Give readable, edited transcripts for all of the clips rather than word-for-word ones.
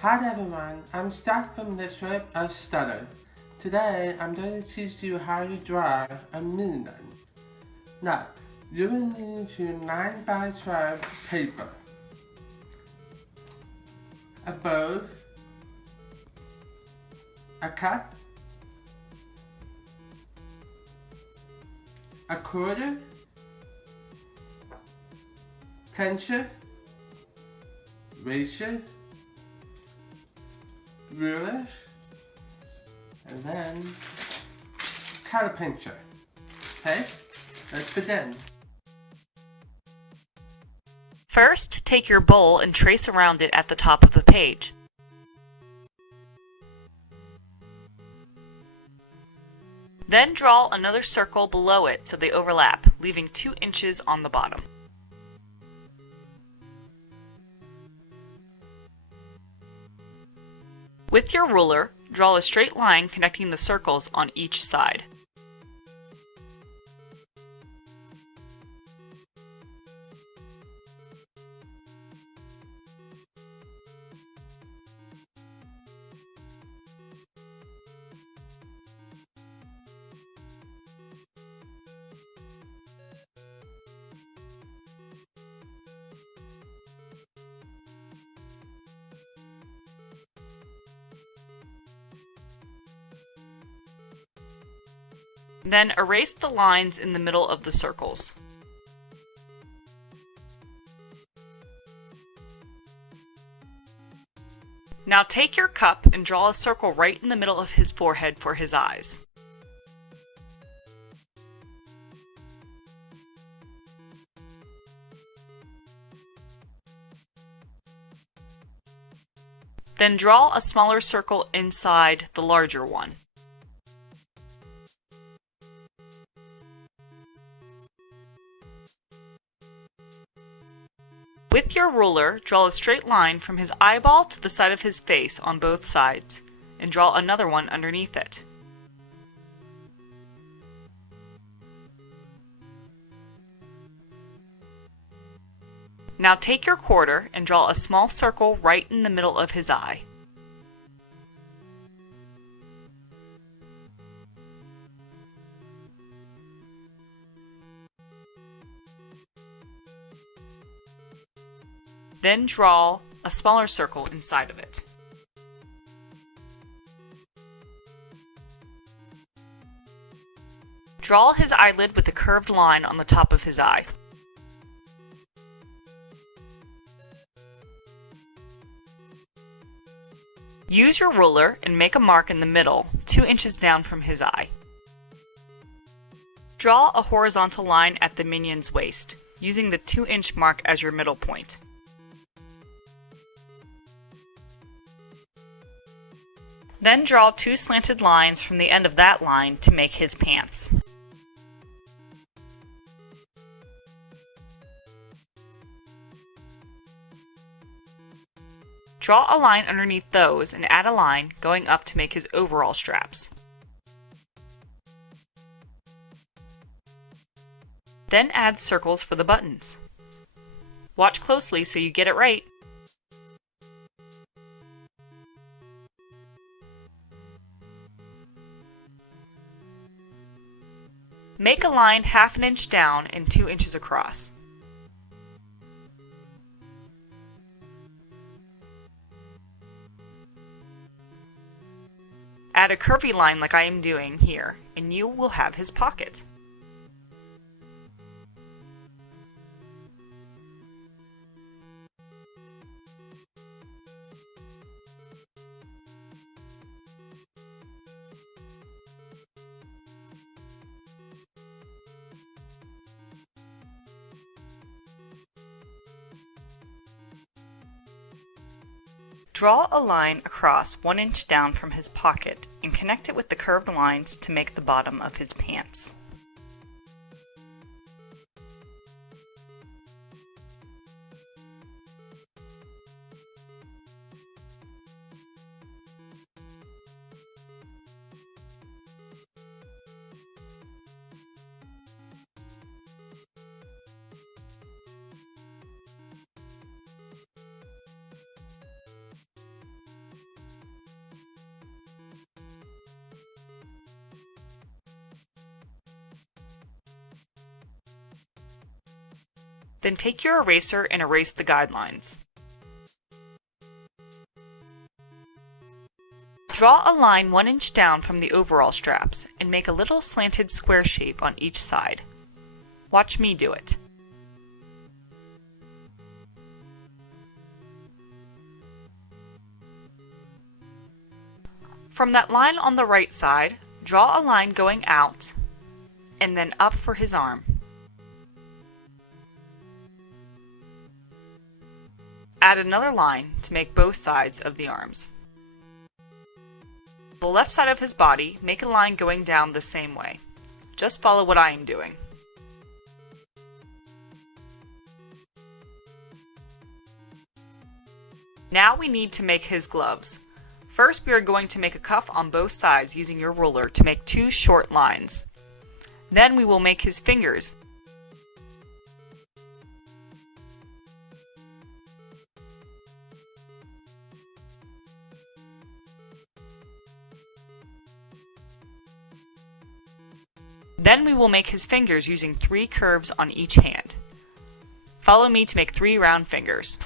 Hi everyone, I'm Seth from Latrobe Art Center. Today I'm going to teach you how to draw a minion. Now, you will need your 9 by 12 paper, a bowl, a cup, a quarter, pencil, razor, rulers, and then color pencil. Okay, let's begin. First, take your bowl and trace around it at the top of the page. Then draw another circle below it so they overlap, leaving 2 inches on the bottom. With your ruler, draw a straight line connecting the circles on each side. Then erase the lines in the middle of the circles. Now take your cup and draw a circle right in the middle of his forehead for his eyes. Then draw a smaller circle inside the larger one. With your ruler, draw a straight line from his eyeball to the side of his face on both sides, and draw another one underneath it. Now take your quarter and draw a small circle right in the middle of his eye. Then draw a smaller circle inside of it. Draw his eyelid with a curved line on the top of his eye. Use your ruler and make a mark in the middle, 2 inches down from his eye. Draw a horizontal line at the minion's waist, using the 2-inch mark as your middle point. Then draw 2 slanted lines from the end of that line to make his pants. Draw a line underneath those and add a line going up to make his overall straps. Then add circles for the buttons. Watch closely so you get it right. Make a line 1/2 inch down and 2 inches across. Add a curvy line like I am doing here, and you will have his pocket. Draw a line across 1 inch down from his pocket and connect it with the curved lines to make the bottom of his pants. Then take your eraser and erase the guidelines. Draw a line 1 inch down from the overall straps and make a little slanted square shape on each side. Watch me do it. From that line on the right side, draw a line going out and then up for his arm. Add another line to make both sides of the arms. The left side of his body, make a line going down the same way. Just follow what I am doing. Now we need to make his gloves. First, we are going to make a cuff on both sides using your ruler to make 2 short lines. Then we will make his fingers. Then we will make his fingers using 3 curves on each hand. Follow me to make 3 round fingers.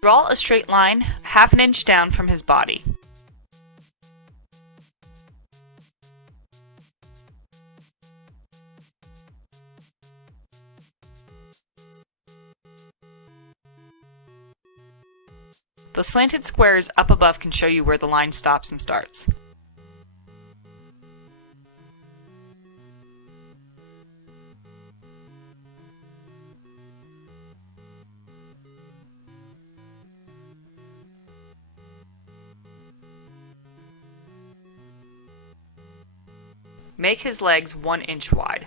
Draw a straight line 1/2 inch down from his body. The slanted squares up above can show you where the line stops and starts. Make his legs 1 inch wide.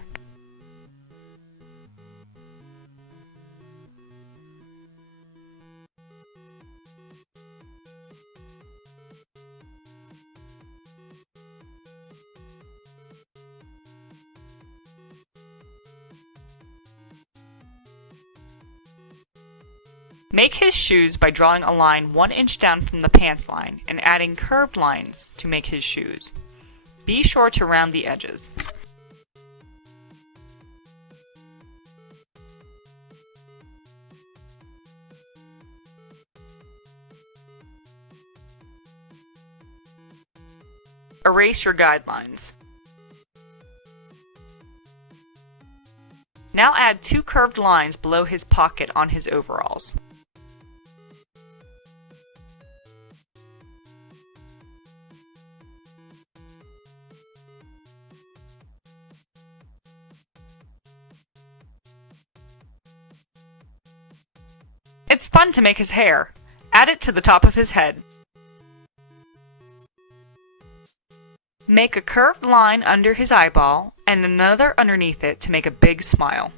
Make his shoes by drawing a line 1 inch down from the pants line and adding curved lines to make his shoes. Be sure to round the edges. Erase your guidelines. Now add 2 curved lines below his pocket on his overalls. It's fun to make his hair. Add it to the top of his head. Make a curved line under his eyeball and another underneath it to make a big smile.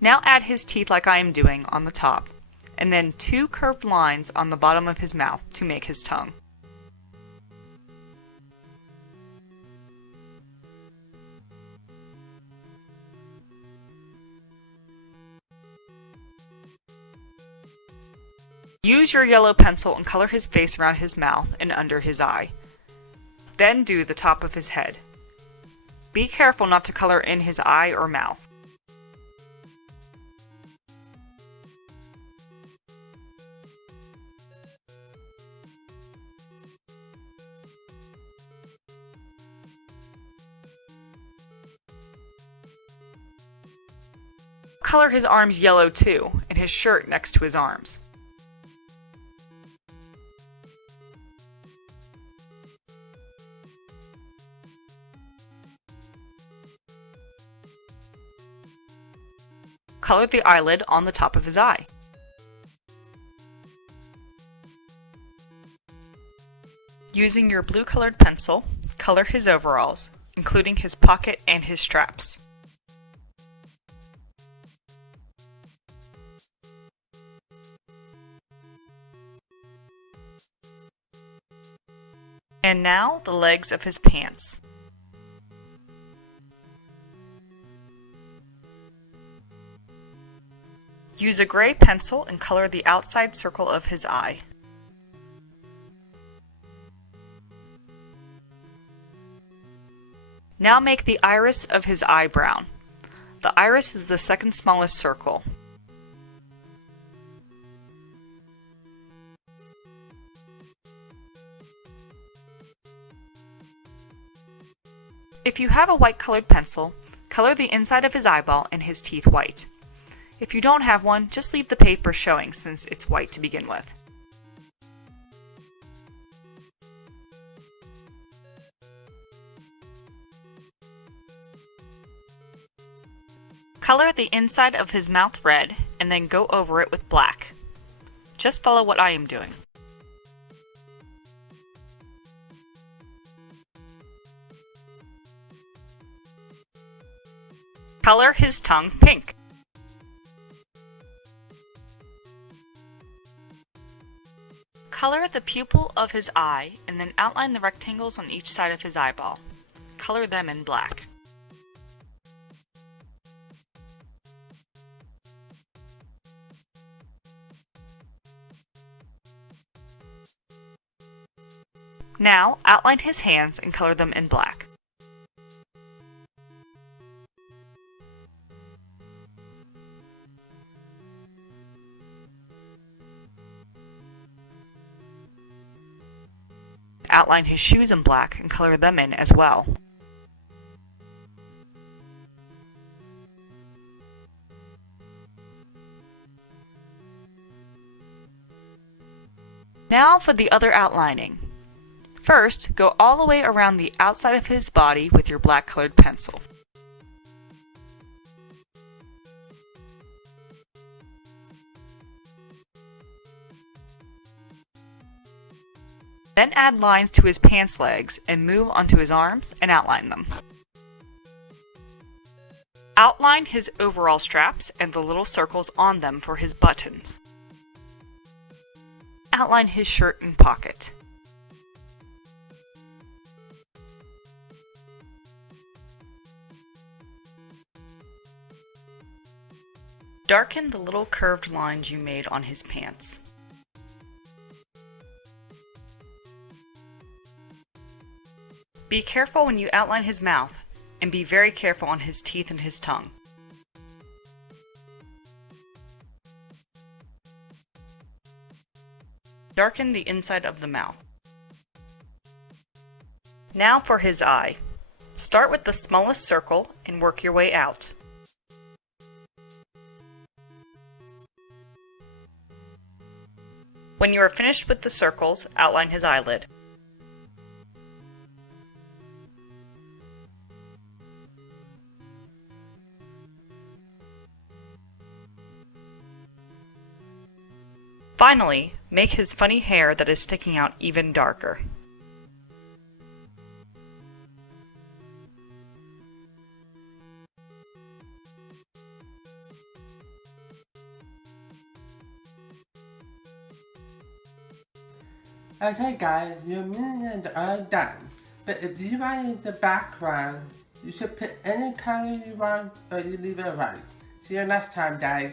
Now add his teeth like I am doing on the top, and then 2 curved lines on the bottom of his mouth to make his tongue. Use your yellow pencil and color his face around his mouth and under his eye. Then do the top of his head. Be careful not to color in his eye or mouth. Color his arms yellow too, and his shirt next to his arms. Color the eyelid on the top of his eye. Using your blue colored pencil, color his overalls, including his pocket and his straps. And now the legs of his pants. Use a gray pencil and color the outside circle of his eye. Now make the iris of his eye brown. The iris is the second smallest circle. If you have a white colored pencil, color the inside of his eyeball and his teeth white. If you don't have one, just leave the paper showing since it's white to begin with. Color the inside of his mouth red and then go over it with black. Just follow what I am doing. Color his tongue pink. Color the pupil of his eye and then outline the rectangles on each side of his eyeball. Color them in black. Now, outline his hands and color them in black. Outline his shoes in black and color them in as well. Now for the other outlining. First, go all the way around the outside of his body with your black colored pencil. Then add lines to his pants legs and move onto his arms and outline them. Outline his overall straps and the little circles on them for his buttons. Outline his shirt and pocket. Darken the little curved lines you made on his pants. Be careful when you outline his mouth, and be very careful on his teeth and his tongue. Darken the inside of the mouth. Now for his eye. Start with the smallest circle and work your way out. When you are finished with the circles, outline his eyelid. Finally, make his funny hair that is sticking out even darker. Okay guys, your minions are done. But if you wanted the background, you should put any color you want or you leave it white. See you next time guys.